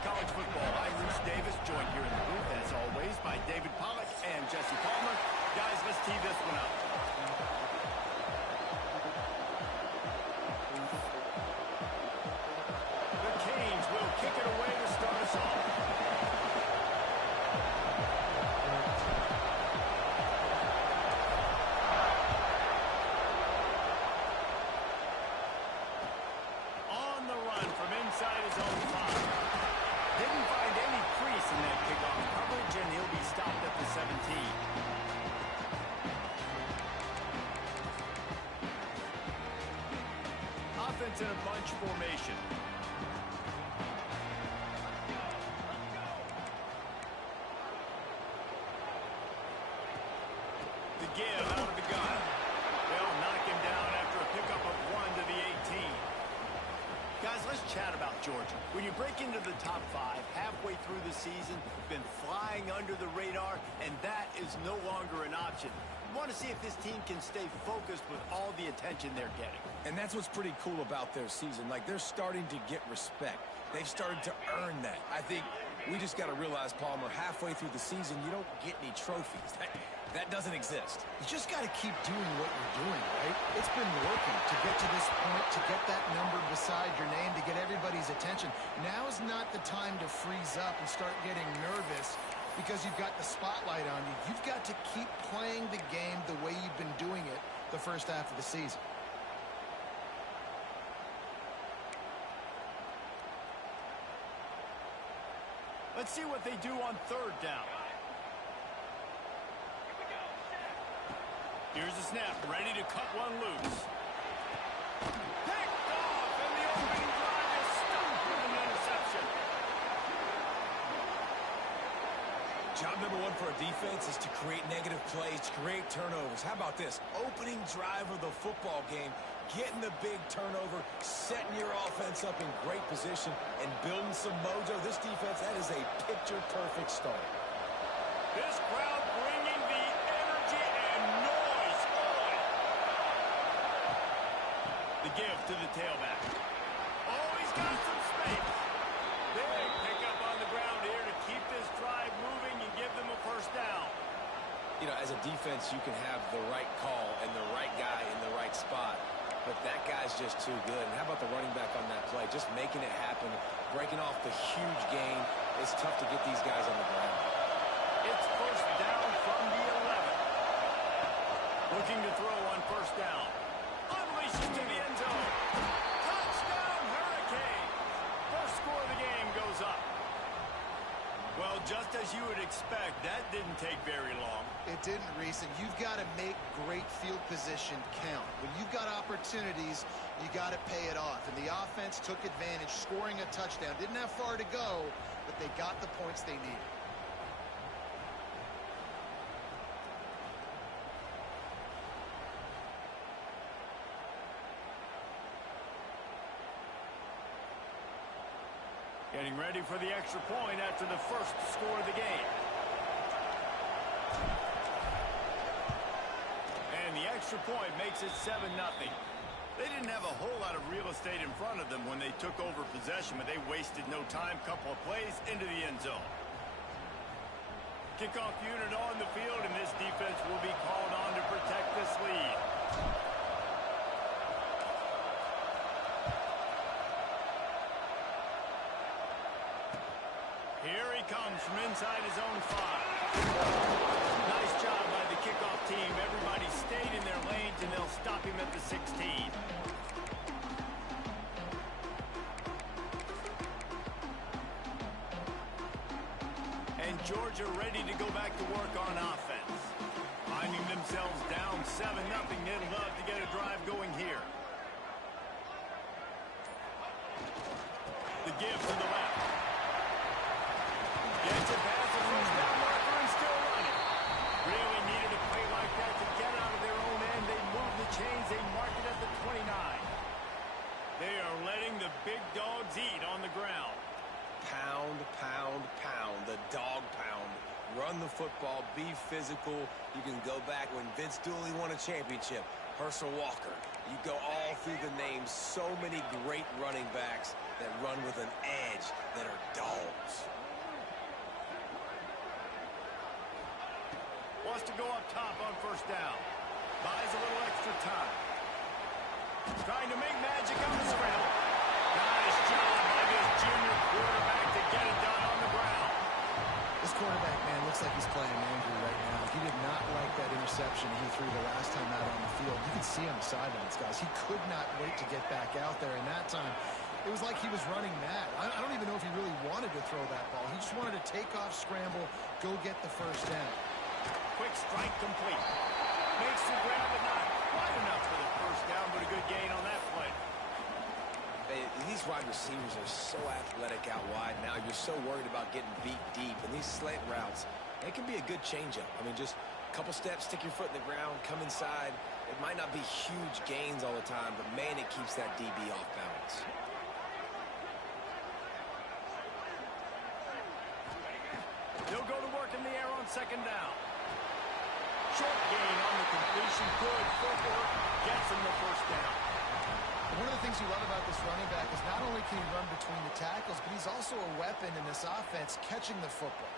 college football. I'm Bruce Davis, joined here in the booth, as always, by David Pollack and Jesse Palmer. Guys, let's tee this one up. The Canes will kick it away to start us off. On the run from inside his own 5. Didn't find any crease in that kickoff coverage, and he'll be stopped at the 17. Offense in a bunch formation. The give out of the gun. They'll knock him down after a pickup of 1 to the 18. Guys, let's chat about Georgia. When you break into the top 5 halfway through the season, been flying under the radar, and that is no longer an option. You want to see if this team can stay focused with all the attention they're getting. And that's what's pretty cool about their season. Like, they're starting to get respect. They've started to earn that. I think we just got to realize, Palmer, halfway through the season, you don't get any trophies. That doesn't exist. You just got to keep doing what you're doing, right? It's been working to get to this point, to get that number beside your name, to get everybody's attention. Now's not the time to freeze up and start getting nervous because you've got the spotlight on you. You've got to keep playing the game the way you've been doing it the first half of the season. Let's see what they do on 3rd down. Here's the snap, ready to cut one loose. Picked off, and the opening drive is stopped with an interception. Job number 1 for a defense is to create negative plays, to create turnovers. How about this? Opening drive of the football game, getting the big turnover, setting your offense up in great position, and building some mojo. This defense, that is a picture-perfect start. This crowd bringing the energy and noise on. The give to the tailback. Oh, he's got some space. Big pickup on the ground here to keep this drive moving and give them a first down. You know, as a defense, you can have the right call and the right guy in the right spot. But that guy's just too good. And how about the running back on that play? Just making it happen, breaking off the huge gain. It's tough to get these guys on the ground. It's first down from the 11. Looking to throw on first down. Unleashes to the end zone. Touchdown, Hurricanes. First score of the game goes up. Well, just as you would expect, that didn't take very long. It didn't, Reese, and you've got to make great field position count. When you've got opportunities, you got to pay it off. And the offense took advantage, scoring a touchdown. Didn't have far to go, but they got the points they needed. Getting ready for the extra point after the first score of the game. And the extra point makes it 7-0. They didn't have a whole lot of real estate in front of them when they took over possession, but they wasted no time. Couple of plays into the end zone. Kickoff unit on the field, and this defense will be called on to protect this lead. Here he comes from inside his own 5. Nice job by the kickoff team. Everybody stayed in their lanes, and they'll stop him at the 16. And Georgia ready to go back to work on offense. Finding themselves down 7-0. They'd love to get a drive going here. The give to the left. Gets it past the first down marker and still running. Really needed a play like that to get out of their own end. They move the chains. They mark it at the 29. They are letting the big dogs eat on the ground. Pound, pound, pound. The dog pound. Run the football. Be physical. You can go back when Vince Dooley won a championship. Herschel Walker. You go all through the names. So many great running backs that run with an edge, that are dogs. Wants to go up top on first down. Buys a little extra time. Trying to make magic on the scramble. Nice job by this junior quarterback to get it done on the ground. This quarterback, man, looks like he's playing angry right now. He did not like that interception he threw the last time out on the field. You can see on the sidelines, guys. He could not wait to get back out there, and that time it was like he was running mad. I don't even know if he really wanted to throw that ball. He just wanted to take off, scramble, go get the first down. Quick strike complete. Makes the grab, but not quite enough for the first down, but a good gain on that play. These wide receivers are so athletic out wide now. You're so worried about getting beat deep. And these slant routes, they can be a good changeup. I mean, just a couple steps, stick your foot in the ground, come inside. It might not be huge gains all the time, but, man, it keeps that DB off balance. He'll go to work in the air on second down. Short gain on the completion. Good footwork. Gets him the first down. One of the things you love about this running back is not only can he run between the tackles, but he's also a weapon in this offense catching the football.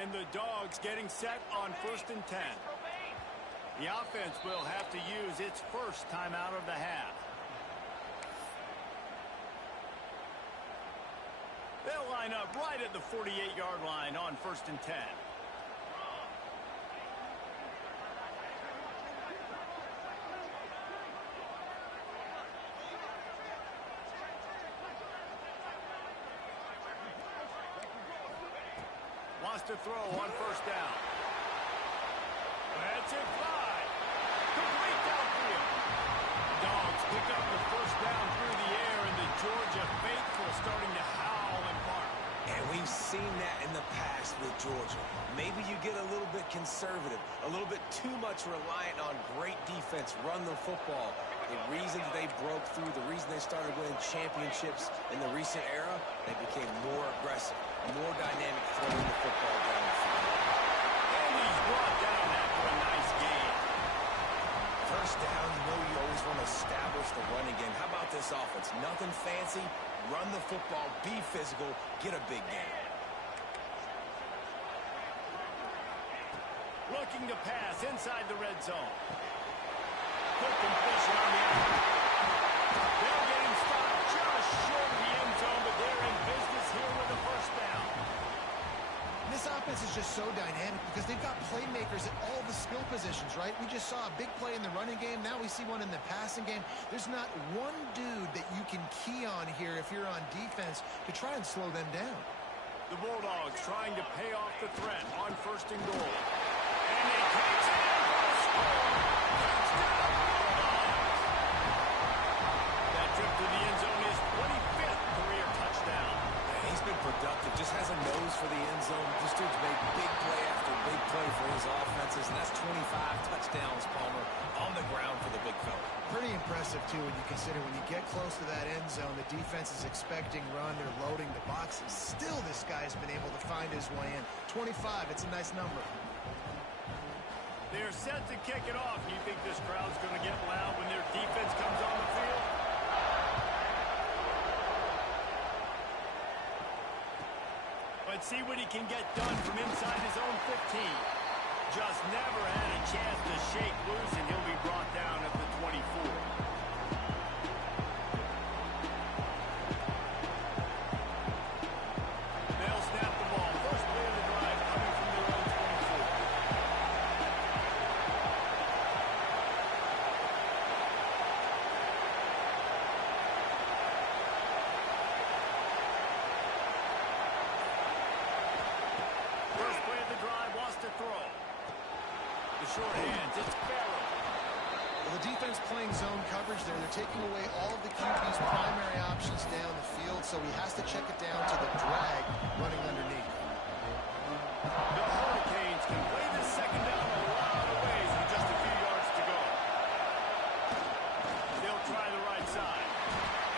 And the Dogs getting set on 1st and 10. The offense will have to use its first timeout of the half. They'll line up right at the 48-yard line on 1st and 10. Wants to throw on first down. That's it, fly. Complete downfield. Dogs pick up the first down through the air, and the Georgia faithful starting to howl and bark. And we've seen that in the past with Georgia. Maybe you get a little bit conservative, a little bit too much reliant on great defense, run the football. The reason they broke through, the reason they started winning championships in the recent era, they became more aggressive, more dynamic throwing the football down the field. And he's brought down after a nice gain. First down, you know you always want to establish the running game. How about this offense? Nothing fancy. Run the football, be physical, get a big gain. Looking to pass inside the red zone. Quick completion on the outside. They'll get him stopped just short of the end zone, but they're in business here with a first down. This offense is just so dynamic because they've got playmakers at all the skill positions, right? We just saw a big play in the running game. Now we see one in the passing game. There's not one dude that you can key on here if you're on defense to try and slow them down. The Bulldogs trying to pay off the threat on 1st and goal. And they catch it in for a score. Touchdown, Bulldogs. That trip to the end zone is 25th career touchdown. He's been productive, just has a nose for the end zone. This dude's made big play after big play for his offenses, and that's 25 touchdowns, Palmer, on the ground for the big fella. Pretty impressive, too, when you consider when you get close to that end zone, the defense is expecting run, they're loading the boxes. Still, this guy's been able to find his way in. 25, it's a nice number. They're set to kick it off. Do you think this crowd's going to get loud when their defense comes on the field? Let's see what he can get done from inside his own 15. Just never had a chance to shake loose, and he'll be brought down at the 24. They'll snap the ball. First play of the drive coming from their own 24. First play of the drive wants to throw. The short hands, it's Farrell. Well, the defense playing zone coverage there. They're taking away all of the QB's primary options down so he has to check it down to the drag running underneath. The Hurricanes can play this second down a lot of ways with just a few yards to go. They'll try the right side.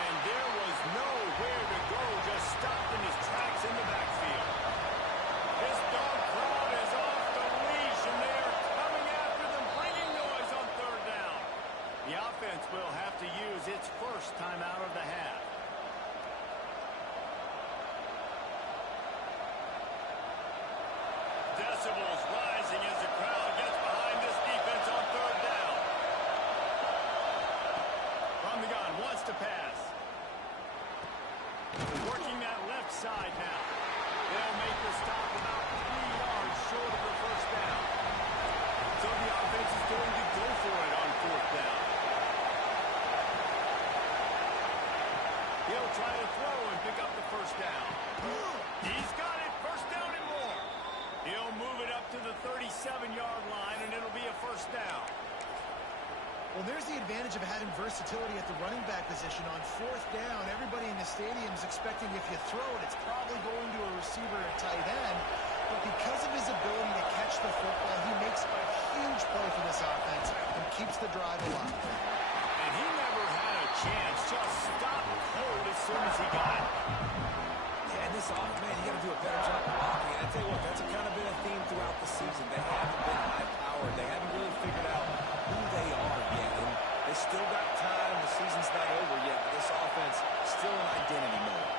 And there was nowhere to go, just stopped in his tracks in the backfield. This dog crowd is off the leash, and they are coming after them, bringing noise on third down. The offense will have to use its first timeout of the half. Decibels rising as the crowd gets behind this defense on third down. From the gun, wants to pass. Working that left side now. They'll make the stop about 3 yards short of the first down. So the offense is going to go for it on fourth down. He'll try to throw and pick up the first down. He's got it. First down and more. He'll move it up to the 37-yard line, and it'll be a first down. Well, there's the advantage of having versatility at the running back position. On fourth down, everybody in the stadium is expecting if you throw it, it's probably going to a receiver or tight end. But because of his ability to catch the football, he makes a huge play for this offense and keeps the drive alive. And he never had a chance, just stopped cold as soon as he got it. Yeah, and this offense, man, you got to do a better job blocking. And I tell you what, that's kind of been a theme throughout the season. They haven't been high-powered. They haven't really figured out who they are yet. And they still got time. The season's not over yet, but this offense still in identity mode.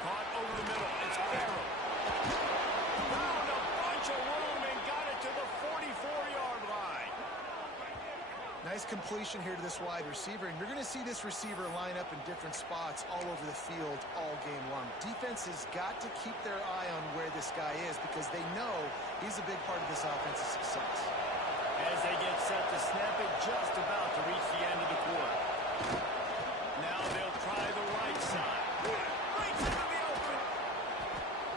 Caught over the middle. It's Farrell. Found a bunch of room and got it to the 44-yard line. Nice completion here to this wide receiver, and you're going to see this receiver line up in different spots all over the field all game long. Defense has got to keep their eye on where this guy is because they know he's a big part of this offense's success. As they get set to snap it, just about to reach the end of the quarter. Now they'll try the right side. Right into the open.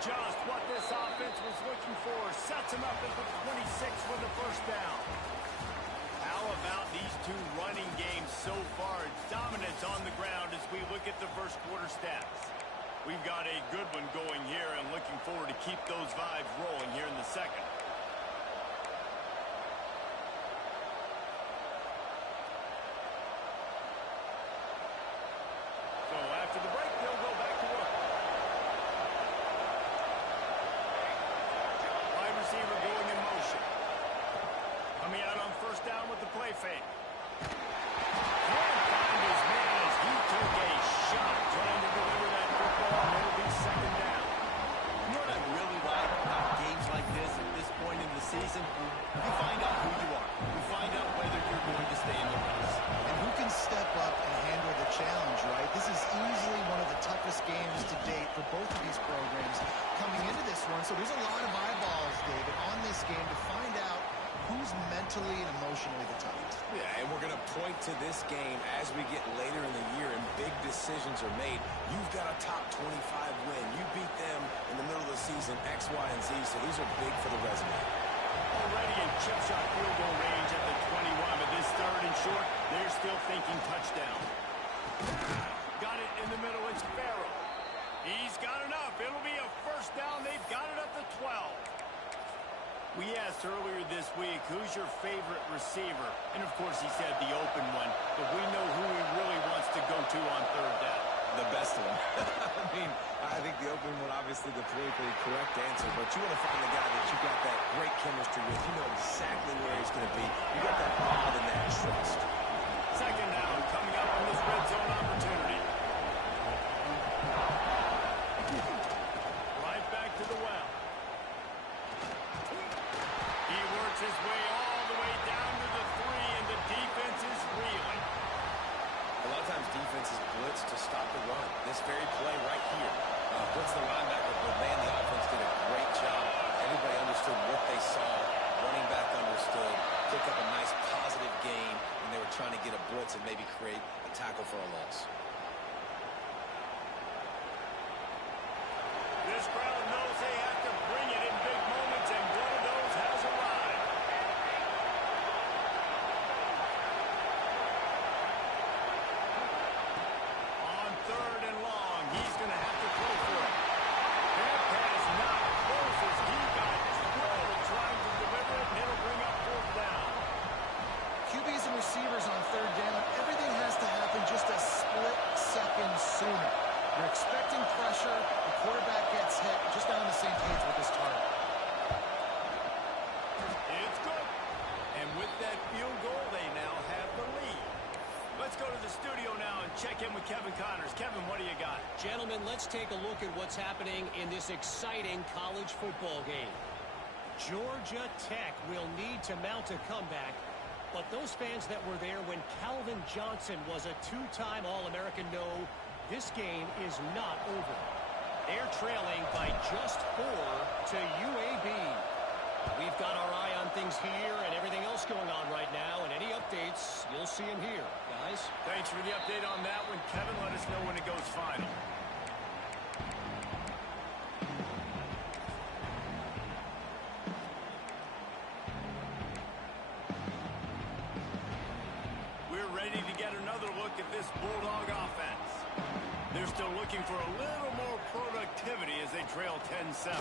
Just what this offense was looking for. Sets him up at the 26 for the first down. How about these two running games so far? Dominance on the ground as we look at the first quarter stats. We've got a good one going here and looking forward to keep those vibes rolling here in the second. So after the break, they'll go back to work. Wide receiver going in motion. Coming out on first down with the play fake. Can't find his man as he took a shot trying to deliver that football, and it'll be second down. You know what I really like about games like this at this point in the season? You find out who you are. You find out whether you're going to stay in the race. And who can step up and handle the challenge, right? This is easily one of the toughest games to date for both of these programs coming into this one. So there's a lot of eyeballs, David, on this game to find out who's mentally and emotionally the toughest. Yeah, and we're going to point to this game as we get later in the year and big decisions are made. You've got a top 25 win. You beat them in the middle of the season, X, Y, and Z, so these are big for the resume. Already in chip shot field goal range at the 21, but this third and short, they're still thinking touchdown. Got it in the middle, it's Farrell. He's got enough. It'll be a first down. They've got it up to 12. We asked earlier this week, who's your favorite receiver? And, of course, he said the open one. But we know who he really wants to go to on third down. The best one. I mean, I think the open one, obviously the politically correct answer, but you want to find the guy that you got that great chemistry with. You know exactly where he's going to be. You got that bond and that trust. Second down coming up on this red zone opportunity. Right back to the well. He works his way all the way down to the 3, and the defense is reeling. A lot of times defenses blitz to stop the run. This very play right here. Blitz the linebacker, but man, the offense did a great job. Everybody understood what they saw. Running back understood. Pick up a nice positive gain, and they were trying to get a blitz and maybe create a tackle for a loss. This crowd knows they have to bring it in big moments, and one of those has arrived. to the studio now and check in with Kevin Connors. Kevin, what do you got? Gentlemen, let's take a look at what's happening in this exciting college football game. Georgia Tech will need to mount a comeback, but those fans that were there when Calvin Johnson was a two-time All-American know this game is not over. They're trailing by just 4 to UAB. We've got our eye on things here and everything else going on right now, and any updates, you'll see them here, guys. Thanks for the update on that one, Kevin. Let us know when it goes final. We're ready to get another look at this Bulldog offense. They're still looking for a little more productivity as they trail 10-7.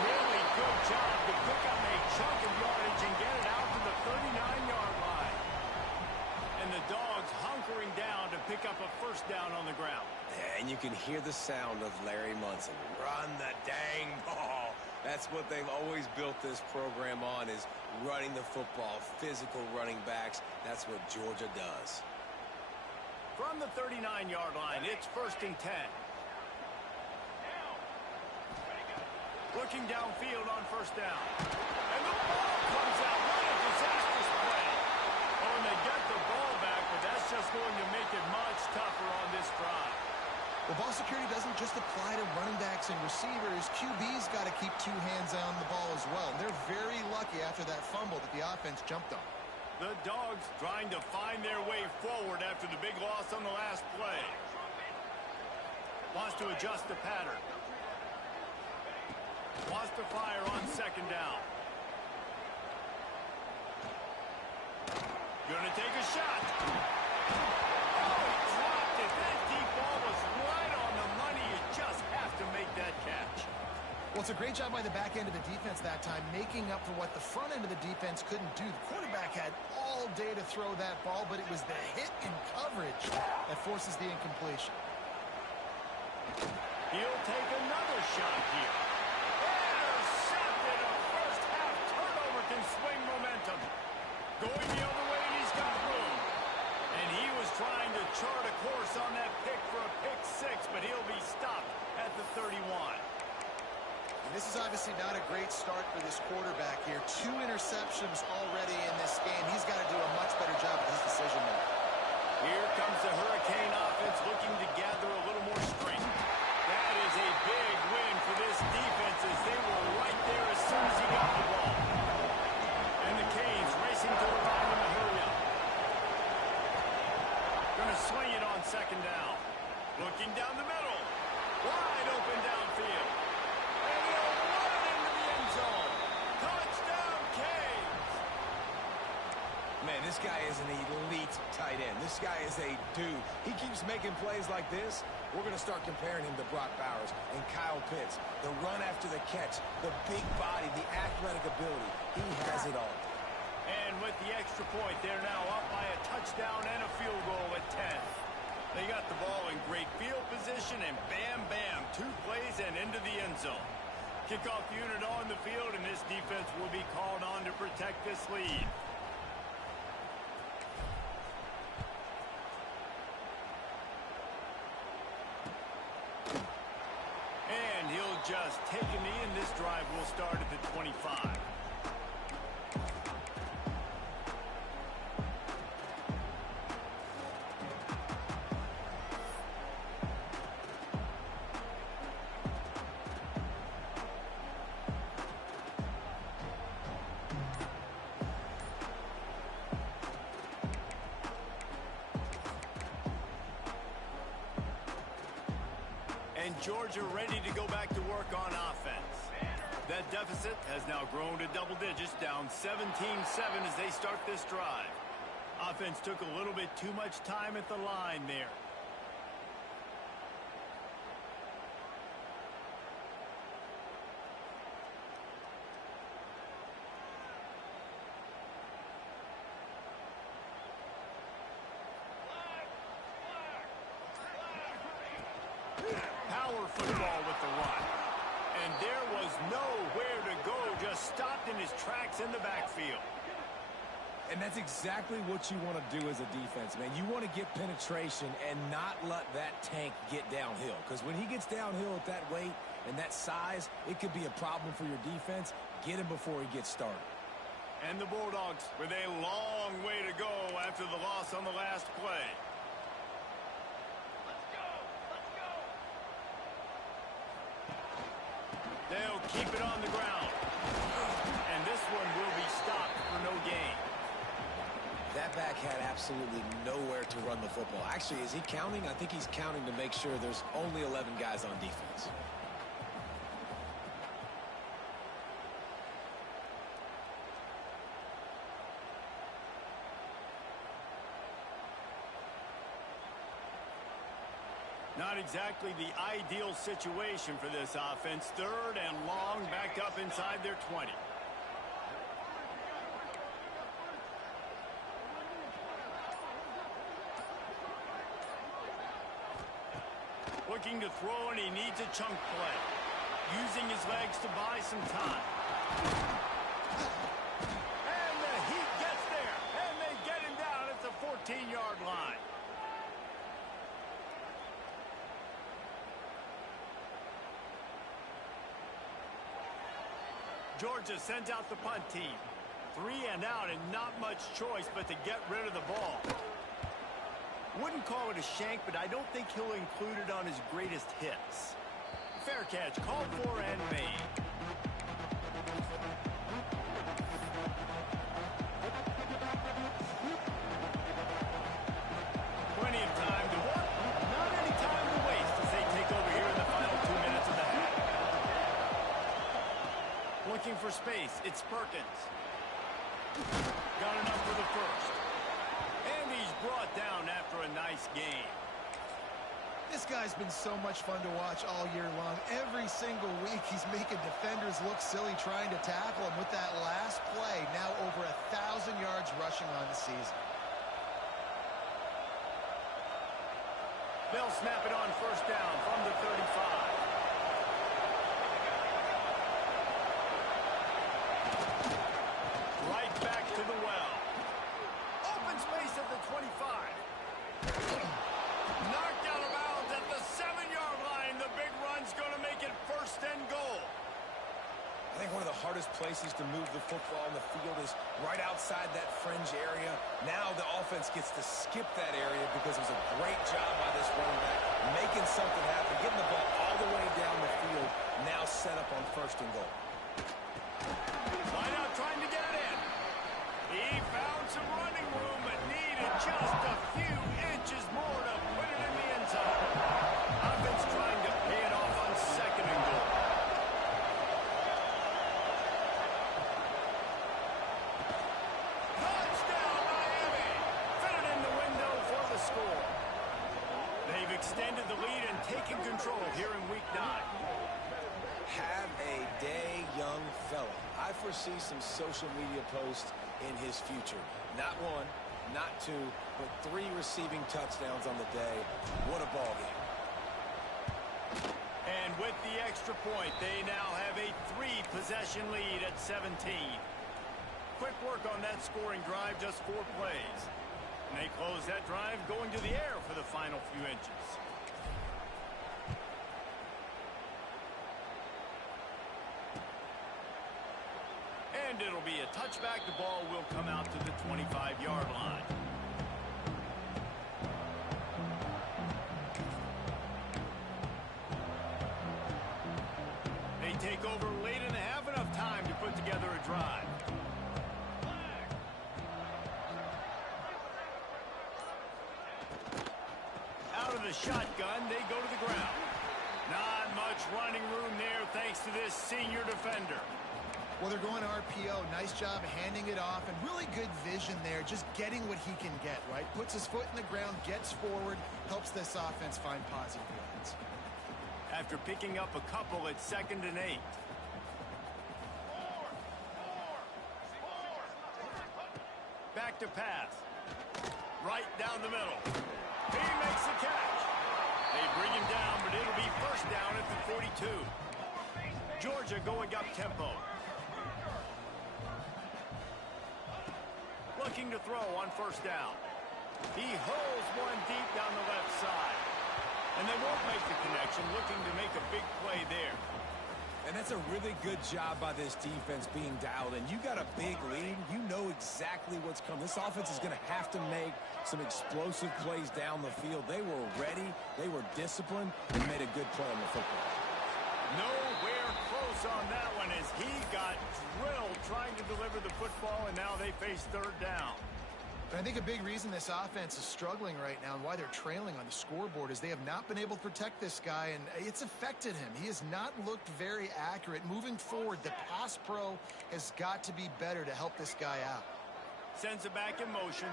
Really good job to pick up a chunk of yardage and get it out to the 39-yard line. And the Dogs hunkering down to pick up a first down on the ground. And you can hear the sound of Larry Munson. Run the dang ball. That's what they've always built this program on, is running the football, physical running backs. That's what Georgia does. From the 39-yard line, it's 1st and 10. Looking downfield on first down. And the ball comes out. What a disastrous play. Oh, and they get the ball back, but that's just going to make it much tougher on this drive. Well, ball security doesn't just apply to running backs and receivers. QB's got to keep 2 hands on the ball as well. And they're very lucky after that fumble that the offense jumped on. The Dogs trying to find their way forward after the big loss on the last play. Wants to adjust the pattern. Wants to fire on 2nd down. Gonna take a shot. Oh, he dropped it. That deep ball was right on the money. You just have to make that catch. Well, it's a great job by the back end of the defense that time, making up for what the front end of the defense couldn't do. The quarterback had all day to throw that ball, but it was the hit in coverage that forces the incompletion. He'll take another shot here. Intercepted. A first-half turnover can swing momentum. Going the other way, and he's got room. And he was trying to chart a course on that pick for a pick 6, but he'll be stopped at the 31. And this is obviously not a great start for this quarterback here. 2 interceptions already in this game. He's got to do a much better job with his decision making. Here comes the Hurricane offense looking to gather a little more strength. That is a big win for this defense as they were right there as soon as he got the ball. And the Canes racing to the line in the hurry-up. Going to swing it on 2nd down. Looking down the middle. Wide open downfield. And he'll run it into the end zone. Touchdown, Canes! Man, this guy is an elite tight end. This guy is a dude. He keeps making plays like this. We're going to start comparing him to Brock Bowers and Kyle Pitts. The run after the catch, the big body, the athletic ability. He has it all. And with the extra point, they're now up by a touchdown and a field goal at 10. They got the ball in great field position, and bam, bam, 2 plays and into the end zone. Kickoff unit on the field, and this defense will be called on to protect this lead. And he'll just take a knee, and this drive will start at the 25. And Georgia ready to go back to work on offense. That deficit has now grown to double digits, down 17-7 as they start this drive. Offense took a little bit too much time at the line there. Power football with the run. And there was nowhere to go, just stopped in his tracks in the backfield. And that's exactly what you want to do as a defense, man. You want to get penetration and not let that tank get downhill. Because when he gets downhill at that weight and that size, it could be a problem for your defense. Get him before he gets started. And the Bulldogs with a long way to go after the loss on the last play. They'll keep it on the ground. And this one will be stopped for no gain. That back had absolutely nowhere to run the football. Actually, is he counting? I think he's counting to make sure there's only 11 guys on defense. Not exactly the ideal situation for this offense. 3rd and long, backed up inside their 20. Looking to throw, and he needs a chunk play. Using his legs to buy some time. And the Heat gets there, and they get him down at the 14-yard line. Georgia sends out the punt team. 3 and out, and not much choice but to get rid of the ball. Wouldn't call it a shank, but I don't think he'll include it on his greatest hits. Fair catch, called for and made. Plenty of time to work. Not any time to waste as they take over here in the final 2 minutes of the half. Looking for space, it's Perkins. Got enough for the first. And he's brought down after a nice game. This guy's been so much fun to watch all year long. Every single week he's making defenders look silly trying to tackle him with that last play. Now over 1,000 yards rushing on the season. They'll snap it on first down from the 35. Right back to the well. Open space at the 25. Knocked out of bounds at the 7-yard line. The big run's going to make it 1st and goal. I think one of the hardest places to move the football on the field is right outside that fringe area. Now the offense gets to skip that area because it was a great job by this running back, making something happen, getting the ball all the way down the field, now set up on 1st and goal. Line out trying to get it in. He found some running room, but needed just a few inches more to put it in the end zone. Offense trying to pay it off on 2nd and goal. Touchdown, Miami! Fit it in the window for the score. They've extended the lead and taken control here in Week 9. Have a day, young fella. I foresee some social media posts in his future. Not 1, not 2, but 3 receiving touchdowns on the day. What a ball game. And with the extra point, they now have a 3-possession lead at 17. Quick work on that scoring drive, just 4 plays. And they close that drive going to the air for the final few inches. And it'll be a touchback. The ball will come out to the 25-yard line. They take over late and have enough time to put together a drive. Out of the shotgun, they go to the ground. Not much running room there thanks to this senior defender. Well, they're going RPO. Nice job handing it off, and really good vision there, just getting what he can get, right? Puts his foot in the ground, gets forward, helps this offense find positive yards. After picking up a couple at 2nd and 8. Back to pass. Right down the middle. He makes the catch. They bring him down, but it'll be 1st down at the 42. Georgia going up tempo. Looking to throw on first down. He holds one deep down the left side. And they won't make the connection, looking to make a big play there. And that's a really good job by this defense being dialed in. You got a big lead. You know exactly what's coming. This offense is going to have to make some explosive plays down the field. They were ready. They were disciplined and made a good play on the football. Nowhere close on that one as he got drilled trying to deliver the football, and now they face third down. I think a big reason this offense is struggling right now and why they're trailing on the scoreboard is they have not been able to protect this guy, and it's affected him. He has not looked very accurate. Moving forward, the pass pro has got to be better to help this guy out. Sends it back in motion.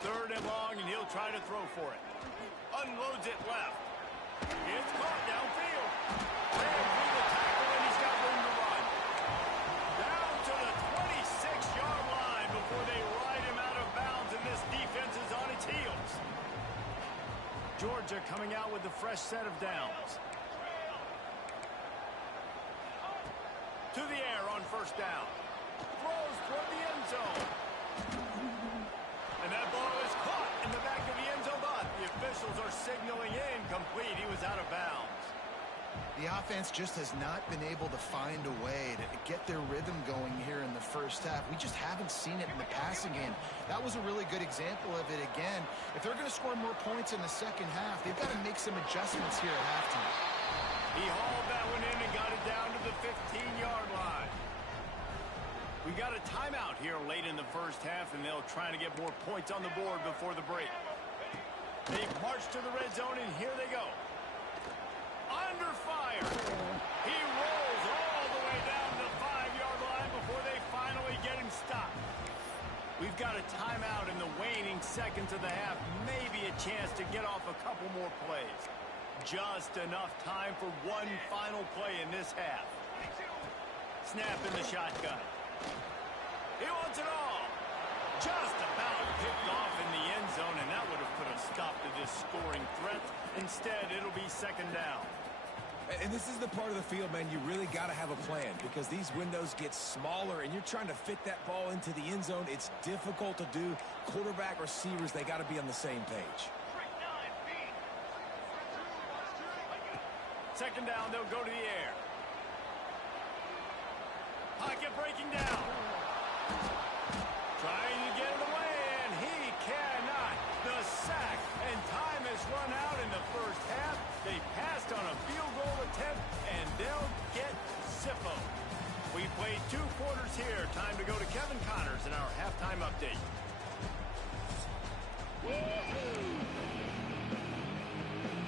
Third and long, and he'll try to throw for it. Unloads it left. It's caught downfield. Ran through the tackle, and he's got room to run. Down to the 26-yard line before they ride him out of bounds, and this defense is on its heels. Georgia coming out with a fresh set of downs. To the air on first down. Throws toward the end zone. And that ball is caught in the back of the end zone, but the officials are signaling incomplete. He was out of bounds. The offense just has not been able to find a way to get their rhythm going here in the first half. We just haven't seen it in the passing game. That was a really good example of it again. If they're going to score more points in the second half, they've got to make some adjustments here at halftime. He hauled that one in and got it down to the 15-yard line. We got a timeout here late in the first half, and they'll try to get more points on the board before the break. They march to the red zone, and here they go. Under fire. He rolls all the way down to the 5-yard line before they finally get him stopped. We've got a timeout in the waning seconds of the half. Maybe a chance to get off a couple more plays. Just enough time for one final play in this half. Snap in the shotgun. He wants it all. Just about picked off in the end zone, and that would have put a stop to this scoring threat. Instead, it'll be second down. And this is the part of the field, man, you really got to have a plan because these windows get smaller and you're trying to fit that ball into the end zone. It's difficult to do. Quarterback, receivers, they got to be on the same page. Second down, they'll go to the air. Pocket breaking down. Trying to get it away, and he cannot. The sack, and time has run out in the first half. They passed on a field goal attempt, and they'll get Zippo. We played 2 quarters here. Time to go to Kevin Connors in our halftime update.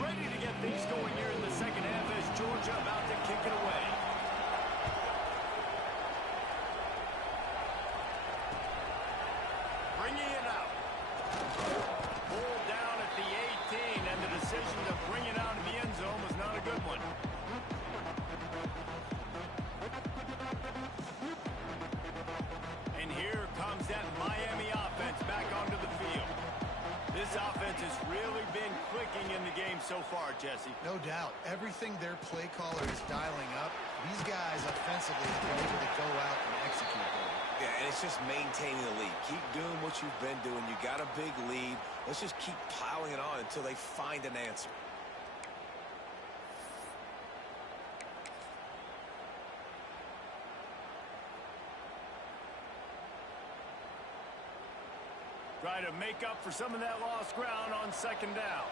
Ready to get things going here in the second half as Georgia about to kick it away. Bringing it out. Pulled down at the 18, and the decision to bring it out of the end zone was not a good one. And here comes that Miami offense back onto the field. This offense has really been clicking in the game so far, Jesse. No doubt. Everything their play caller is dialing up, these guys offensively have been able to go out and execute. Yeah, and it's just maintaining the lead. Keep doing what you've been doing. You got a big lead. Let's just keep piling it on until they find an answer. Try to make up for some of that lost ground on second down.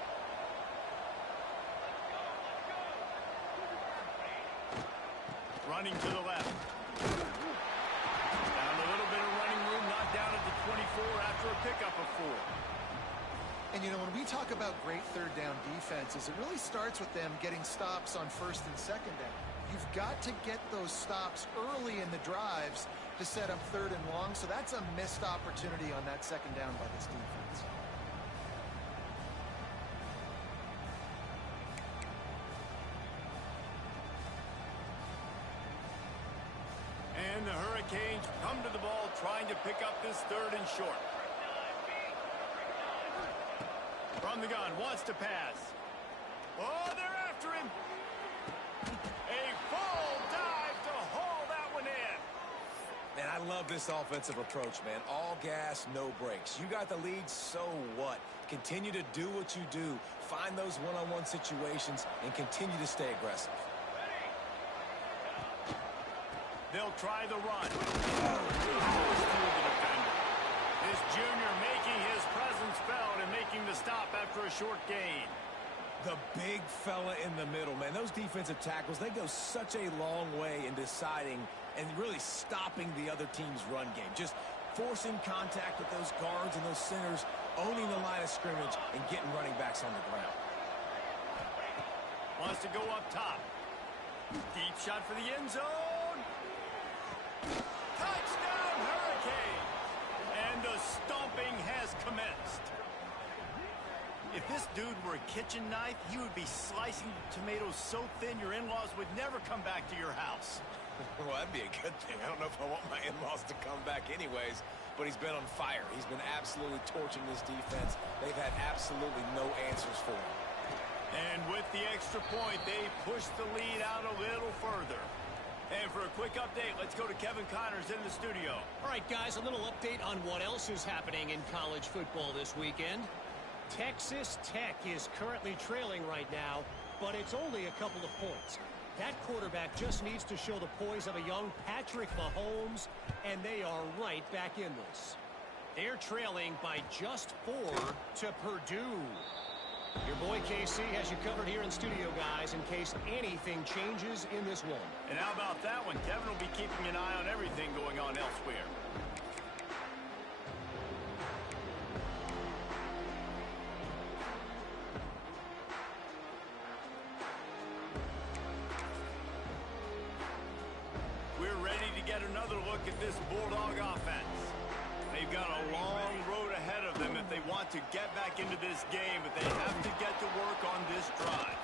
Running to the left. Down a little bit of running room, not down at the 24 after a pickup of 4. And, you know, when we talk about great third down defenses, it really starts with them getting stops on first and second down. You've got to get those stops early in the drives to set up third and long, so that's a missed opportunity on that second down by this defense. And the Hurricanes come to the ball trying to pick up this third and short. From the gun, wants to pass. Oh, they're after him. A full dive to haul that one in. Man, I I love this offensive approach, man. All gas, no brakes. You got the lead, so what? Continue to do what you do. Find those one-on-one situations and continue to stay aggressive. They'll try the run. Powers through the defender. This junior making his presence felt and making the stop after a short gain. The big fella in the middle, man. Those defensive tackles, they go such a long way in deciding and really stopping the other team's run game. Just forcing contact with those guards and those centers, owning the line of scrimmage, and getting running backs on the ground. Wants to go up top. Deep shot for the end zone. Touchdown, Hurricane! And the stomping has commenced. If this dude were a kitchen knife, he would be slicing tomatoes so thin your in-laws would never come back to your house. Well, that'd be a good thing. I don't know if I want my in-laws to come back anyways, but he's been on fire. He's been absolutely torching this defense. They've had absolutely no answers for him. And with the extra point, they push the lead out a little further. And for a quick update, let's go to Kevin Connors in the studio. All right, guys, a little update on what else is happening in college football this weekend. Texas Tech is currently trailing right now, but it's only a couple of points. That quarterback just needs to show the poise of a young Patrick Mahomes, and they are right back in this. They're trailing by just 4 to Purdue. Your boy KC has you covered here in studio, guys, in case anything changes in this one. And how about that one? Kevin will be keeping an eye on everything going on elsewhere. We're ready to get another look at this Bulldog offense. They've got a long road ahead of them if they want to get back into this game, but they have to get to work on this drive.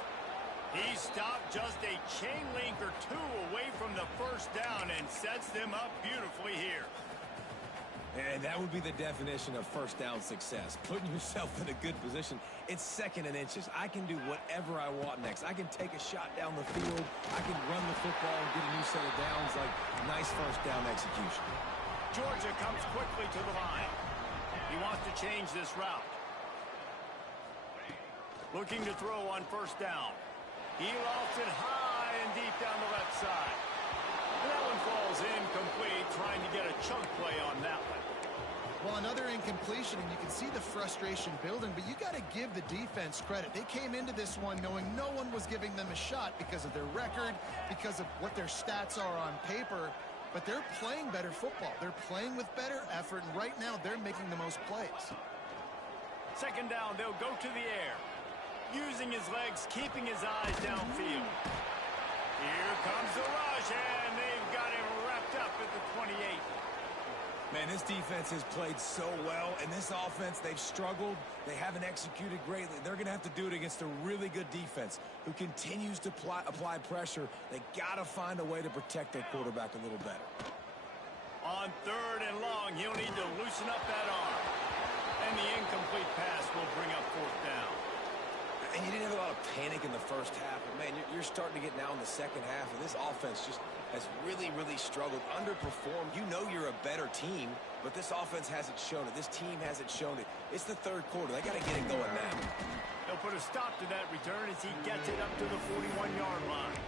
He stopped just a chain link or two away from the first down and sets them up beautifully here. And that would be the definition of first down success. Putting yourself in a good position. It's 2nd and inches. I can do whatever I want next. I can take a shot down the field. I can run the football and get a new set of downs. Like, nice first down execution. Georgia comes quickly to the line. He wants to change this route. Looking to throw on first down. He lofts it high and deep down the left side. That one falls incomplete, trying to get a chunk play on that one. Well, another incompletion, and you can see the frustration building, but you got to give the defense credit. They came into this one knowing no one was giving them a shot because of their record, because of what their stats are on paper. But they're playing better football. They're playing with better effort, and right now they're making the most plays. Second down, they'll go to the air. Using his legs, keeping his eyes downfield. Here comes the rush, and they've got him wrapped up at the 28. Man, this defense has played so well, and this offense, they've struggled. They haven't executed greatly. They're going to have to do it against a really good defense who continues to apply pressure. They got to find a way to protect their quarterback a little better. On 3rd and long, he'll need to loosen up that arm. And the incomplete pass will bring up 4th down. And you didn't have a lot of panic in the first half, but, man, you're starting to get now in the second half, and this offense just has really, really struggled, underperformed. You know you're a better team, but this offense hasn't shown it. This team hasn't shown it. It's the 3rd quarter. They got to get it going now. They'll put a stop to that return as he gets it up to the 41-yard line.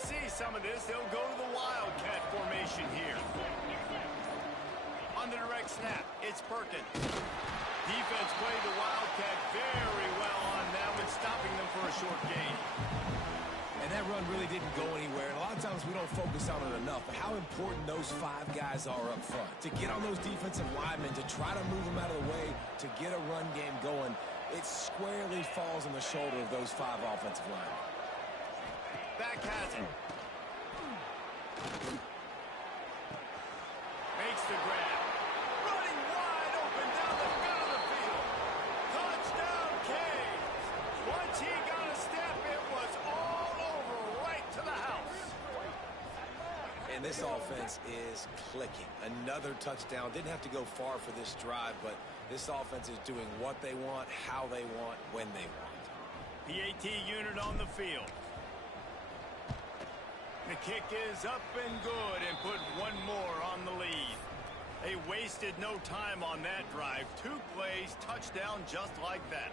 See some of this. They'll go to the Wildcat formation here. On the direct snap, it's Perkins. Defense played the Wildcat very well on that one, stopping them for a short gain. And that run really didn't go anywhere. And a lot of times we don't focus on it enough, but how important those 5 guys are up front. To get on those defensive linemen, to try to move them out of the way, to get a run game going, it squarely falls on the shoulder of those 5 offensive linemen. Back has it. Makes the grab. Running wide open down the middle of the field. Touchdown, Canes. Once he got a step, it was all Man, this offense is clicking. Another touchdown. Didn't have to go far for this drive, but this offense is doing what they want, how they want, when they want. PAT unit on the field. The kick is up and good and put one more on the lead. They wasted no time on that drive. 2 plays, touchdown just like that.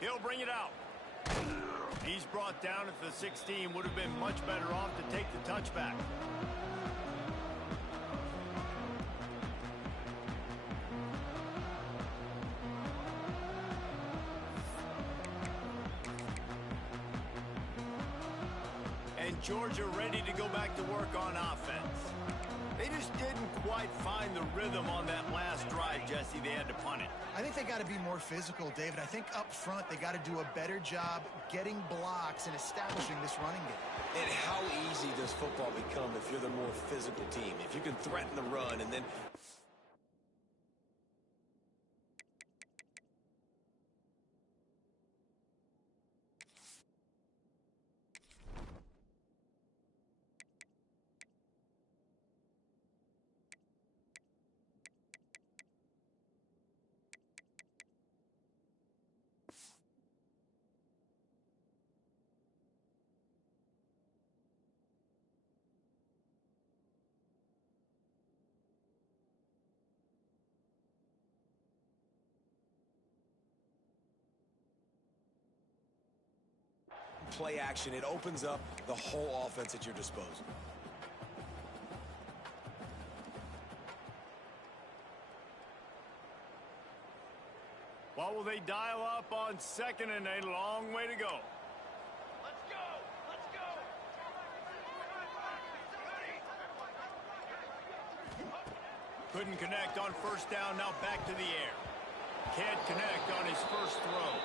He'll bring it out. He's brought down at the 16. Would have been much better off to take the touchback. And Georgia ready to go back to work on offense. They just didn't quite find the rhythm on that last drive, Jesse. They had to punt it. I think they got to be more physical, David. I think up front they got to do a better job getting blocks and establishing this running game. And how easy does football become if you're the more physical team? If you can threaten the run and then... play action, it opens up the whole offense at your disposal. What will they dial up on second and a long way to go? Let's go! Let's go! Couldn't connect on first down, now back to the air. Can't connect on his first throw.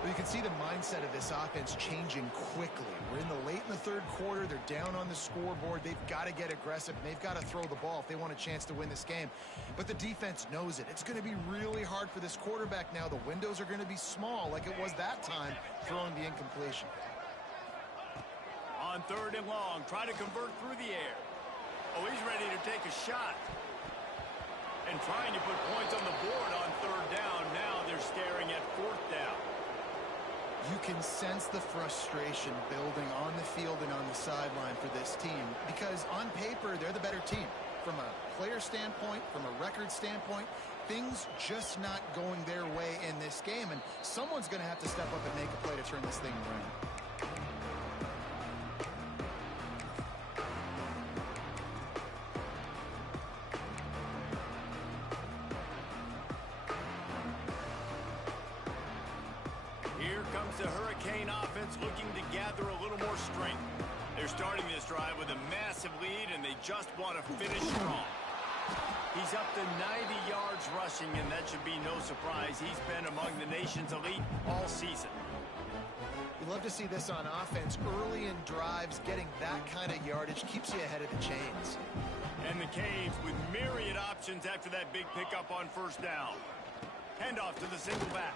Well, you can see the mindset of this offense changing quickly. We're late in the third quarter. They're down on the scoreboard. They've got to get aggressive. And they've got to throw the ball if they want a chance to win this game. But the defense knows it. It's going to be really hard for this quarterback now. The windows are going to be small like it was that time throwing the incompletion. On third and long, try to convert through the air. Oh, he's ready to take a shot. And trying to put points on the board on third down. Now they're staring at fourth down. You can sense the frustration building on the field and on the sideline for this team because on paper, they're the better team. From a player standpoint, from a record standpoint, things just not going their way in this game, and someone's going to have to step up and make a play to turn this thing around. Here comes the Hurricane offense looking to gather a little more strength. They're starting this drive with a massive lead, and they just want to finish strong. He's up to 90 yards rushing, and that should be no surprise. He's been among the nation's elite all season. You love to see this on offense. Early in drives, getting that kind of yardage keeps you ahead of the chains. And the Canes with myriad options after that big pickup on first down. Handoff to the single back.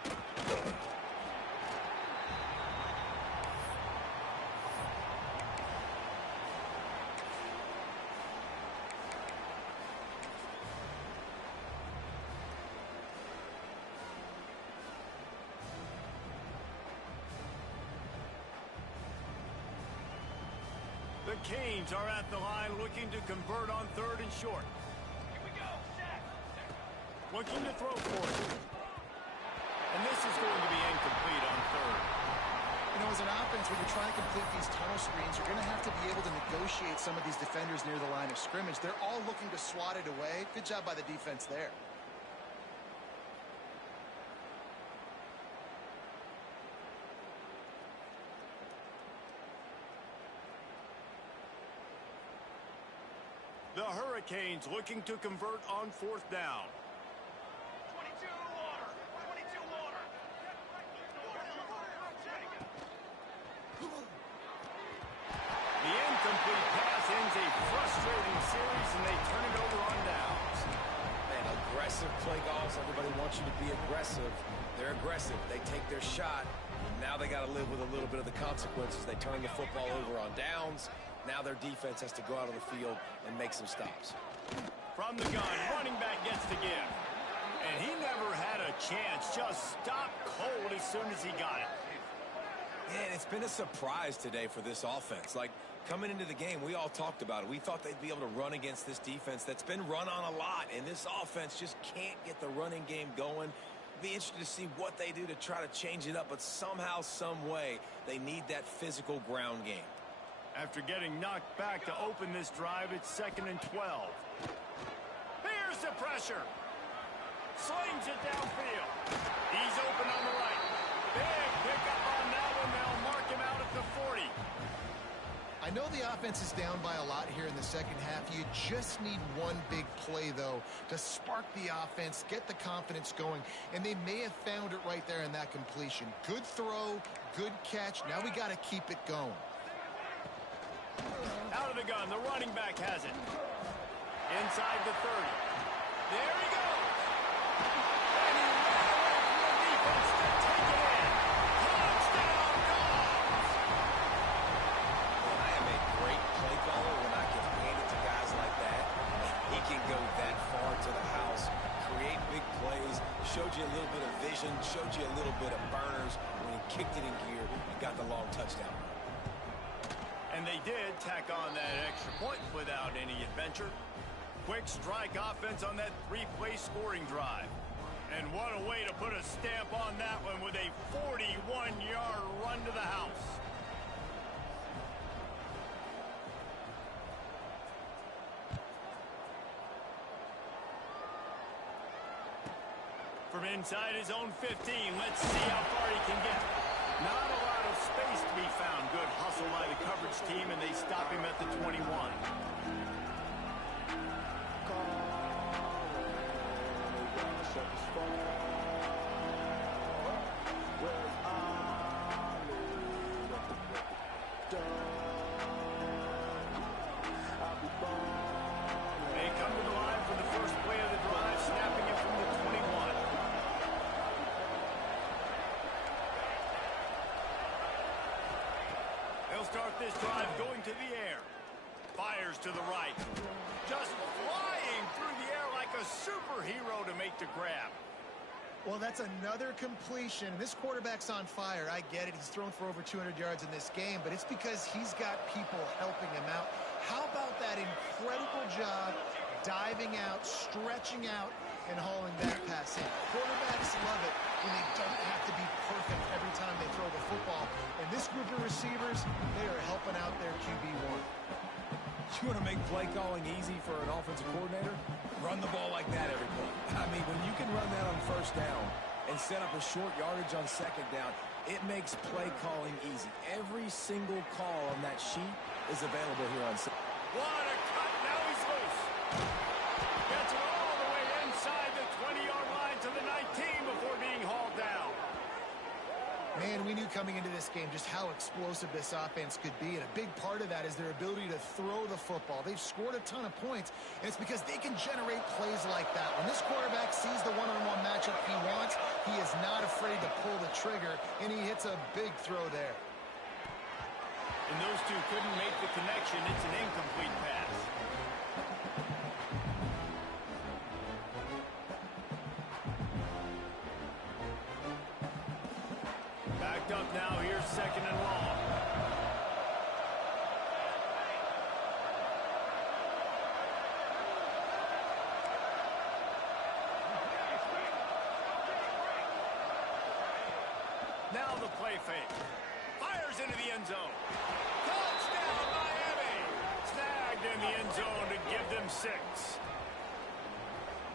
The Canes are at the line looking to convert on third and short. Here we go! Sack! Looking to throw for it. And this is going to be incomplete on third. You know, as an offense, when you're trying to complete these tunnel screens, you're going to have to be able to negotiate some of these defenders near the line of scrimmage. They're all looking to swat it away. Good job by the defense there. The Hurricanes looking to convert on fourth down. 22 water! 22 water! The incomplete pass ends a frustrating series, and they turn it over on downs. Man, aggressive play calls over everybody wants you to be aggressive. They're aggressive. They take their shot. Now they got to live with a little bit of the consequences. They turn the football over on downs. Now their defense has to go out on the field and make some stops. From the gun, running back gets the give. And he never had a chance. Just stopped cold as soon as he got it. Man, it's been a surprise today for this offense. Like, coming into the game, we all talked about it. We thought they'd be able to run against this defense that's been run on a lot, and this offense just can't get the running game going. Be interested to see what they do to try to change it up, but somehow, some way, they need that physical ground game. After getting knocked back to open this drive, it's 2nd and 12. Here's the pressure. Slings it downfield. He's open on the right. Big pickup on that one. They'll mark him out at the 40. I know the offense is down by a lot here in the second half. You just need one big play, though, to spark the offense, get the confidence going, and they may have found it right there in that completion. Good throw, good catch. Now we got to keep it going. Out of the gun, the running back has it. Inside the 30. There he goes. And he ran away from the defense to take it in. Touchdown, Dogs! Well, I am a great play caller when I can hand it to guys like that. He can go that far to the house, create big plays, showed you a little bit of vision, showed you a little bit of burners. When he kicked it in gear, he got the long touchdown. And they did tack on that extra point without any adventure. Quick strike offense on that 3-play scoring drive. And what a way to put a stamp on that one with a 41-yard run to the house. From inside his own 15, let's see how far he can get. Not a lot of space to be found. Good hustle by the coverage team, and they stop him at the 21. They come to the line for the first play of the drive, snapping it from the 21. They'll start this drive going to the air. Fires to the right. Just flying through the air like a superhero to make the grab. Well, that's another completion. This quarterback's on fire. I get it. He's thrown for over 200 yards in this game, but it's because he's got people helping him out. How about that incredible job diving out, stretching out, and hauling that pass in? Quarterbacks love it when they don't have to be perfect every time they throw the football. And this group of receivers, they are helping out their QB1. You want to make play calling easy for an offensive coordinator? Run the ball like that every play. I mean, when you can run that on first down and set up a short yardage on second down, it makes play calling easy. Every single call on that sheet is available here on second. What a cut. Now he's loose. Gets it all the way inside the 20-yard line to the 19 before being hauled down. Man, we knew coming into this game just how explosive this offense could be, and a big part of that is their ability to throw the football. They've scored a ton of points, and it's because they can generate plays like that. When this quarterback sees the one-on-one matchup he wants, he is not afraid to pull the trigger, and he hits a big throw there. And those two couldn't make the connection. It's an incomplete pass. Backed up now. Here's 2nd and long. Now the play fake. Fires into the end zone. Touchdown, Miami! Snagged in the end zone to give them 6.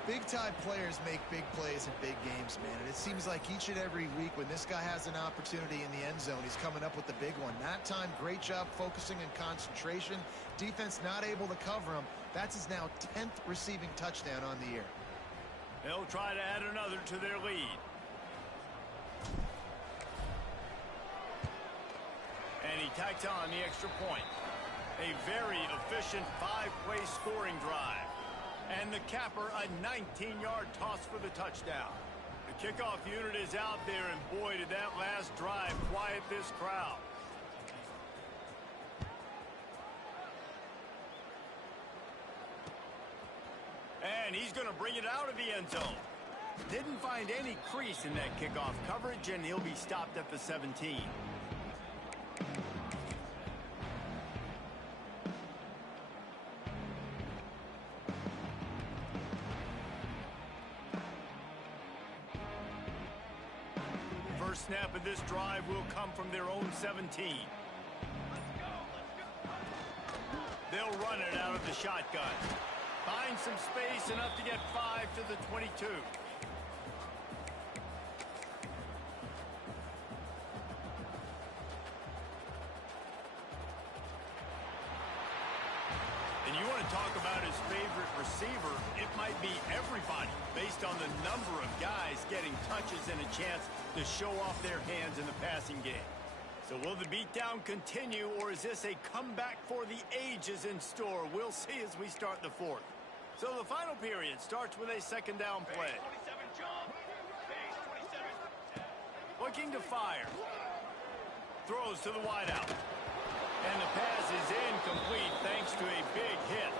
Big-time players make big plays in big games, man. And it seems like each and every week when this guy has an opportunity in the end zone, he's coming up with the big one. That time, great job focusing and concentration. Defense not able to cover him. That's his now 10th receiving touchdown on the year. They'll try to add another to their lead. And he tacks on the extra point. A very efficient 5-play scoring drive. And the capper, a 19-yard toss for the touchdown. The kickoff unit is out there, and boy, did that last drive quiet this crowd. And he's going to bring it out of the end zone. Didn't find any crease in that kickoff coverage, and he'll be stopped at the 17. First snap of this drive will come from their own 17. They'll run it out of the shotgun. Find some space, enough to get 5 to the 22. And you want to talk about his favorite receiver, it might be everybody, based on the number of guys getting touches and a chance to show off their hands in the passing game. So will the beatdown continue, or is this a comeback for the ages in store? We'll see as we start the fourth. So the final period starts with a second down play. Looking to fire. Throws to the wideout. And the pass is incomplete thanks to a big hit.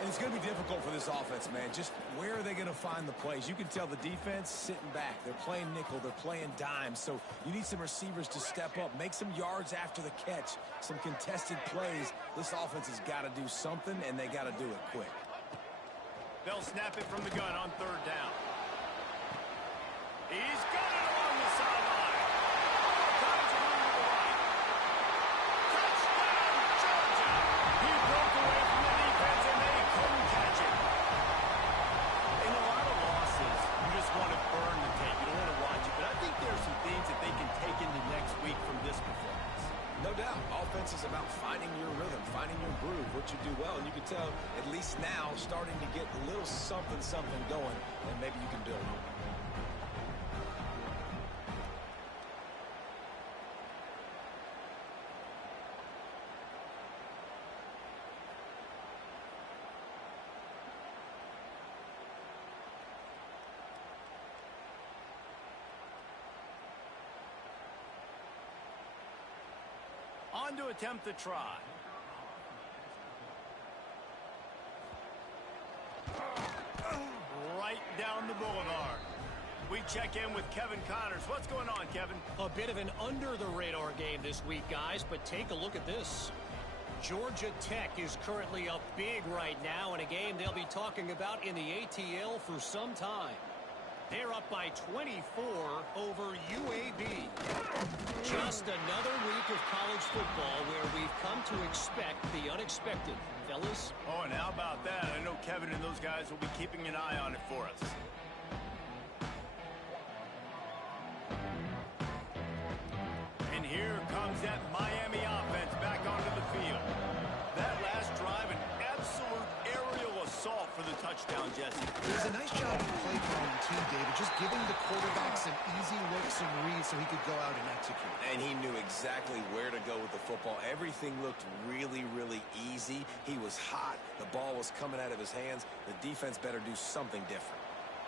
And it's going to be difficult for this offense, man. Just where are they going to find the plays? You can tell the defense sitting back. They're playing nickel. They're playing dime. So you need some receivers to step up, make some yards after the catch, some contested plays. This offense has got to do something, and they got to do it quick. They'll snap it from the gun on third down. He's got it along the sideline. Comes around to the right. Touchdown, Georgia! He broke away from the defense, and they couldn't catch him. In a lot of losses, you just want to burn the tape. You don't want to watch it. But I think there are some things that they can take into next week from this performance. No doubt. Offense is about finding your rhythm, finding your groove, what you do well. And you can tell, at least now, starting to get a little something going, and maybe you can build it. On to attempt the try. Right down the boulevard. We check in with Kevin Connors. What's going on, Kevin? A bit of an under-the-radar game this week, guys, but take a look at this. Georgia Tech is currently up big right now in a game they'll be talking about in the ATL for some time. They're up by 24 over UAB. Just another week of college football where we've come to expect the unexpected. Fellas? Oh, and how about that? I know Kevin and those guys will be keeping an eye on it for us. And here comes that Miami offense back onto the field. That last drive, an absolute aerial assault for the touchdown, Jesse. It was a nice job of play calling too, David, just giving the quarterback some easy looks and reads so he could go out and execute. And he knew exactly where to go with the football. Everything looked really, really easy. He was hot. The ball was coming out of his hands. The defense better do something different.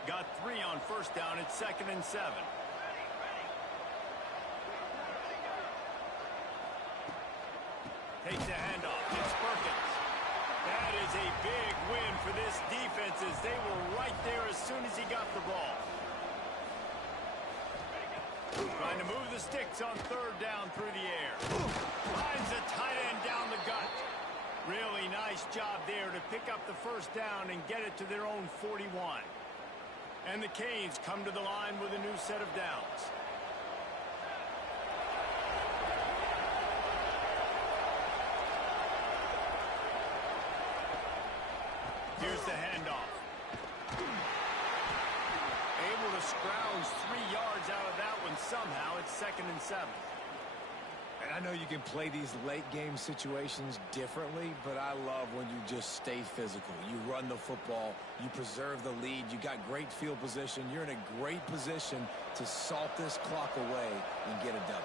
Got 3 on first down. It's 2nd and 7. Takes the handoff. It's Perkins. That is a big win for this defense as they were right there as soon as he got the ball. Trying to move the sticks on third down through the air. Finds a tight end down the gut. Really nice job there to pick up the first down and get it to their own 41. And the Canes come to the line with a new set of downs. Here's the handoff. Able to scrounge 3 yards out of that one somehow. It's 2nd and 7. And I know you can play these late-game situations differently, but I love when you just stay physical. You run the football. You preserve the lead. You got great field position. You're in a great position to salt this clock away and get a W.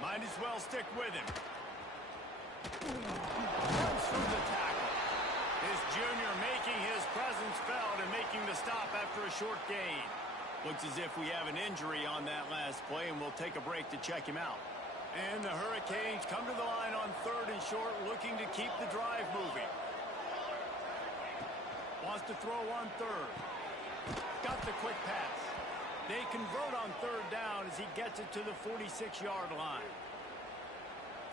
Might as well stick with him. Runs through the tackle. This junior making his presence felt and making the stop after a short gain. Looks as if we have an injury on that last play, and we'll take a break to check him out. And the Hurricanes come to the line on 3rd and short, looking to keep the drive moving. Wants to throw on 3rd. Got the quick pass. They convert on 3rd down as he gets it to the 46-yard line.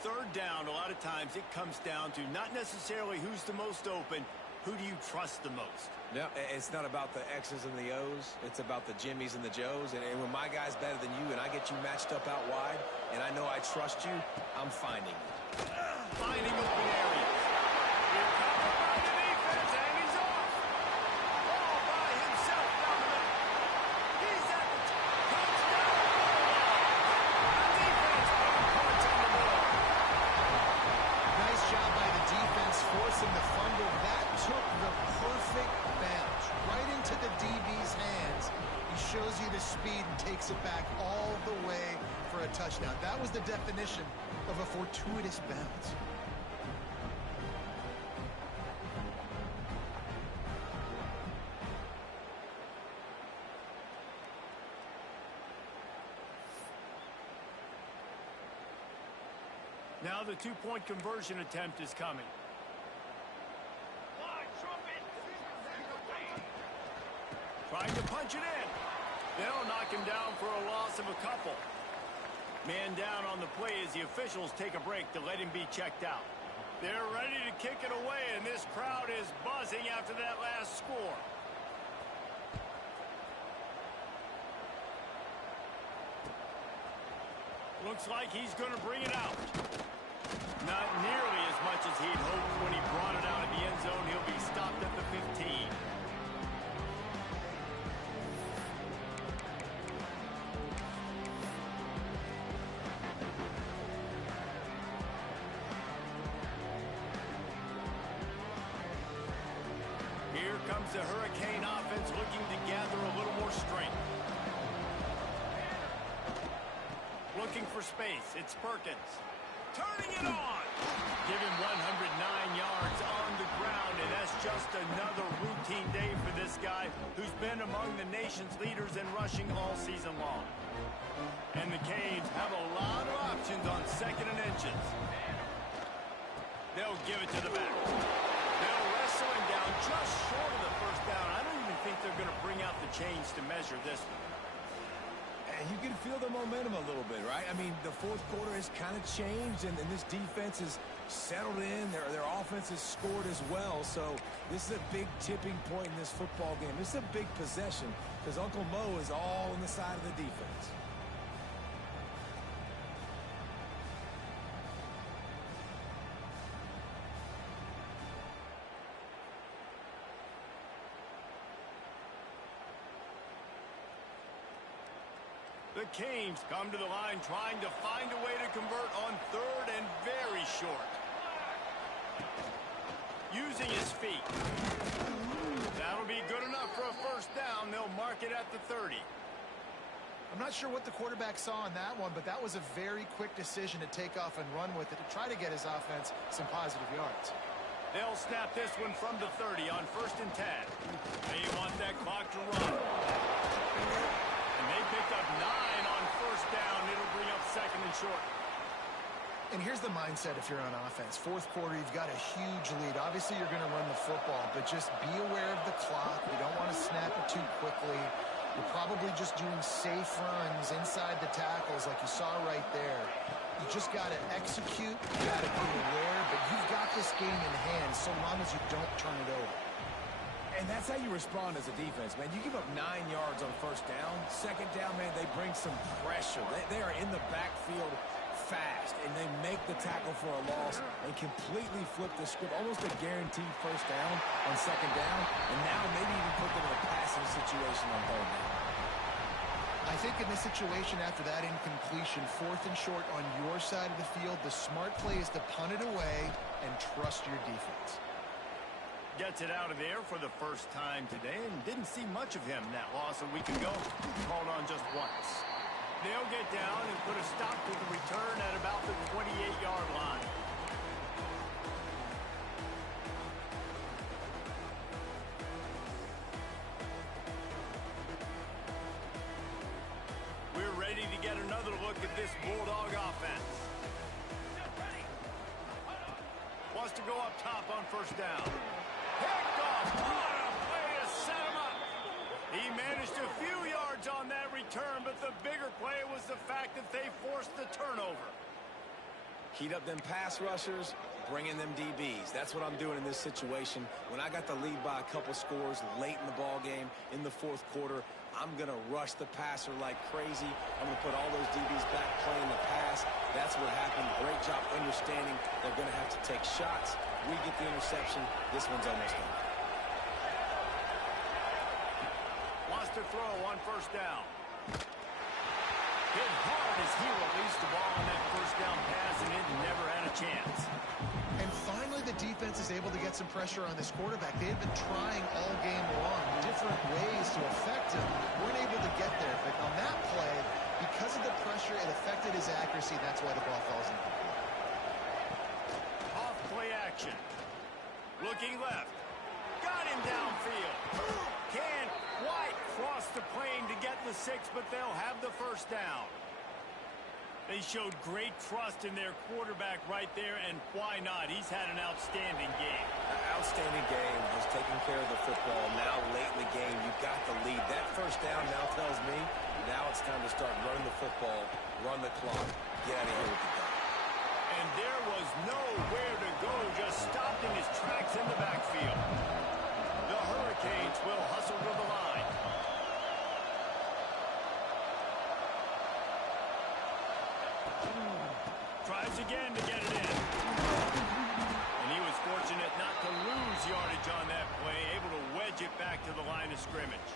3rd down, a lot of times it comes down to not necessarily who's the most open, who do you trust the most? No, it's not about the X's and the O's. It's about the Jimmies and the Joes. And when my guy's better than you and I get you matched up out wide and I know I trust you, I'm finding you. Finding open areas. Here comes by the defense, and he's off. All by himself down the middle. He's at the touchdown. The defense putting points on the board. Nice job by the defense forcing the fumble. That took the perfect bounce right into the DB's hands. He shows you the speed and takes it back all the way for a touchdown. That was the definition of a fortuitous bounce. Now the two-point conversion attempt is coming. Trying to punch it in. They'll knock him down for a loss of a couple. Man down on the play as the officials take a break to let him be checked out. They're ready to kick it away, and this crowd is buzzing after that last score. Looks like he's going to bring it out. Not nearly as much as he'd hoped when he brought it out of the end zone. He'll be stopped at the 15. Here comes the Hurricane offense looking to gather a little more strength. Looking for space. It's Perkins. Turning it on. Give him 109 yards on the ground, and that's just another routine day for this guy who's been among the nation's leaders in rushing all season long. And the Canes have a lot of options on 2nd and inches. They'll give it to the back. They'll wrestle him down just short of the first down. I don't even think they're going to bring out the chains to measure this one. You can feel the momentum a little bit, right? I mean, the fourth quarter has kind of changed, and this defense is settled in. Their offense has scored as well, so this is a big tipping point in this football game. This is a big possession because Uncle Mo is all on the side of the defense. The Canes come to the line trying to find a way to convert on 3rd and very short. Using his feet. That'll be good enough for a first down. They'll mark it at the 30. I'm not sure what the quarterback saw on that one, but that was a very quick decision to take off and run with it to try to get his offense some positive yards. They'll snap this one from the 30 on 1st and 10. They want that clock to run. And they picked up 9 on 1st down. It'll bring up 2nd and short. And here's the mindset if you're on offense. Fourth quarter, you've got a huge lead. Obviously, you're going to run the football, but just be aware of the clock. You don't want to snap it too quickly. You're probably just doing safe runs inside the tackles like you saw right there. You just got to execute. You got to be aware, but you've got this game in hand so long as you don't turn it over. And that's how you respond as a defense, man. You give up 9 yards on 1st down. 2nd down, man, they bring some pressure. They are in the backfield fast, and they make the tackle for a loss and completely flip the script. Almost a guaranteed 1st down on 2nd down, and now maybe even put them in a passing situation on 3rd down. I think in this situation after that incompletion, 4th and short on your side of the field, the smart play is to punt it away and trust your defense. Gets it out of there for the first time today and didn't see much of him that loss a week ago. Called on just once. They'll get down and put a stop to the return at about the 28-yard line. this Bulldog offense. Wants to go up top on first down. Picked off. What a play to set him up. He managed a few yards on that return, but the bigger play was the fact that they forced the turnover. Heat up them pass rushers, bring in them DBs. That's what I'm doing in this situation. When I got the lead by a couple scores late in the ball game in the fourth quarter, I'm going to rush the passer like crazy. I'm going to put all those DBs back playing the pass. That's what happened. Great job understanding they're going to have to take shots. We get the interception. This one's almost done. Wants to throw on first down. Hit hard as he released the ball on that first down pass, and it never had a chance. And finally, the defense is able to get some pressure on this quarterback. They had been trying all game long, different ways to affect him. Weren't able to get there. But on that play, because of the pressure, it affected his accuracy. That's why the ball falls incomplete. Off play action. Looking left. Got him downfield. Can't quite cross the plane to get the 6, but they'll have the first down. They showed great trust in their quarterback right there, and why not? He's had an outstanding game. An outstanding game, just taking care of the football. Now, late in the game, you got the lead. That first down now tells me now it's time to start running the football, run the clock, get out of here with the ball. And there was nowhere to go, just stopped in his tracks in the backfield. The Hurricanes will hustle to the line. Tries again to get it in. And he was fortunate not to lose yardage on that play, able to wedge it back to the line of scrimmage.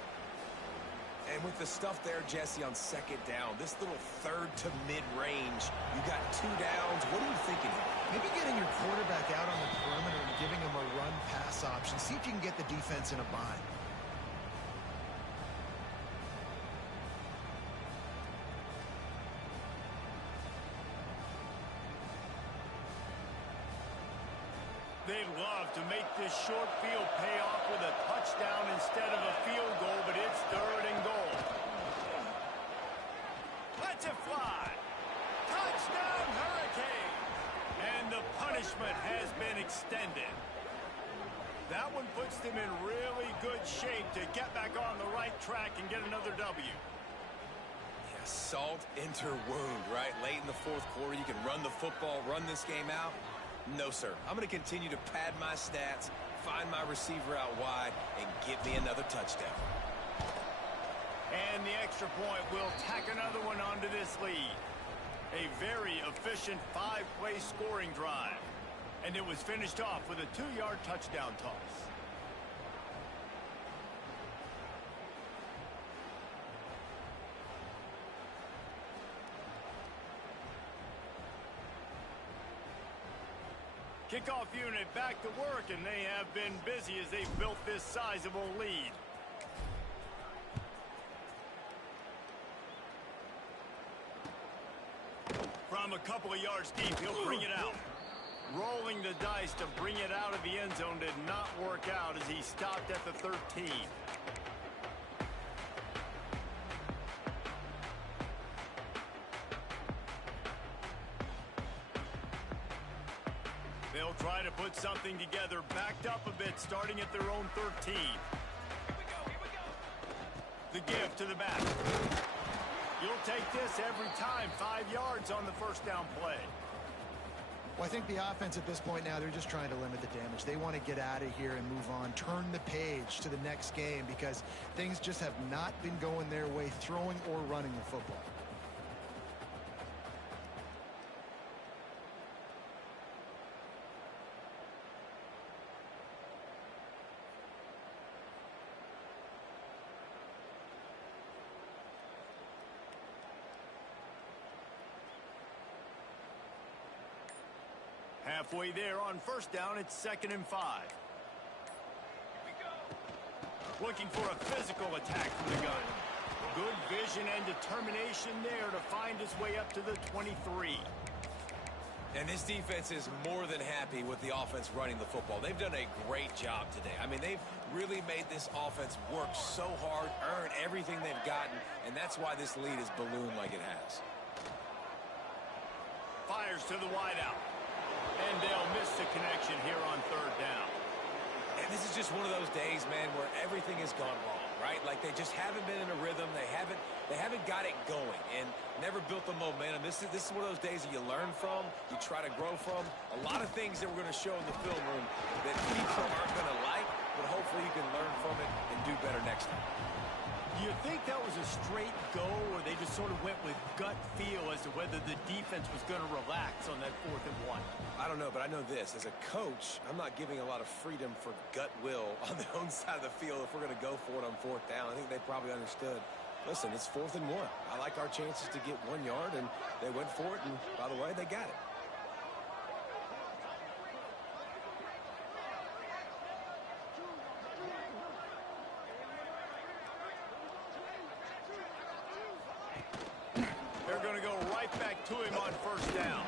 And with the stuff there, Jesse, on second down, this little third to mid-range, you got 2 downs. What are you thinking here? Maybe getting your quarterback out on the perimeter and giving him a run-pass option. See if you can get the defense in a bind. They'd love to make this short field pay off with a touchdown instead of a field goal, but it's 3rd and goal. Lets it fly. Touchdown, Hurricane. And the punishment has been extended. That one puts them in really good shape to get back on the right track and get another W. Yeah, salt enter wound, right? Late in the fourth quarter, you can run the football, run this game out. No, sir. I'm going to continue to pad my stats, find my receiver out wide, and get me another touchdown. And the extra point will tack another one onto this lead. A very efficient 5-play scoring drive. And it was finished off with a 2-yard touchdown toss. Kickoff unit back to work, and they have been busy as they've built this sizable lead. From a couple of yards deep, he'll bring it out. Rolling the dice to bring it out of the end zone did not work out as he stopped at the 13. They'll try to put something together, backed up a bit, starting at their own 13. Here we go. The give to the back. You'll take this every time. 5 yards on the first down play. Well, I think the offense at this point now, they're just trying to limit the damage. They want to get out of here and move on, turn the page to the next game because things just have not been going their way, throwing or running the football. Halfway there on first down, it's 2nd and 5. Here we go. Looking for a physical attack from the gun. Good vision and determination there to find his way up to the 23. And this defense is more than happy with the offense running the football. They've done a great job today. I mean, they've really made this offense work so hard, earn everything they've gotten, and that's why this lead is ballooned like it has. fires to the wideout. And they'll miss the connection here on third down. And this is just one of those days, man, where everything has gone wrong, right? Like they just haven't been in a rhythm. They haven't got it going and never built the momentum. This is one of those days that you learn from, you try to grow from. A lot of things that we're going to show in the film room that people aren't going to like, but hopefully you can learn from it and do better next time. Do you think that was a straight go, or they just sort of went with gut feel as to whether the defense was going to relax on that 4th and 1? I don't know, but I know this. As a coach, I'm not giving a lot of freedom for gut will on their own side of the field if we're going to go for it on 4th down. I think they probably understood. Listen, it's 4th and 1. I like our chances to get 1 yard, and they went for it, and by the way, they got it. They're going to go right back to him on 1st down.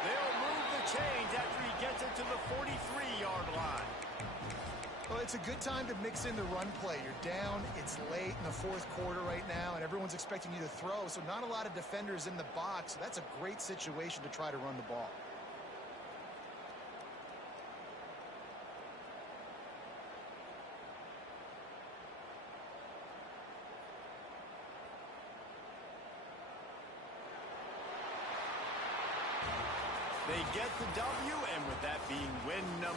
They'll move the chains after he gets it to the 43-yard line. Well, it's a good time to mix in the run play. You're down, it's late in the 4th quarter right now, and everyone's expecting you to throw, so not a lot of defenders in the box. So that's a great situation to try to run the ball. They get the W, and with that being win number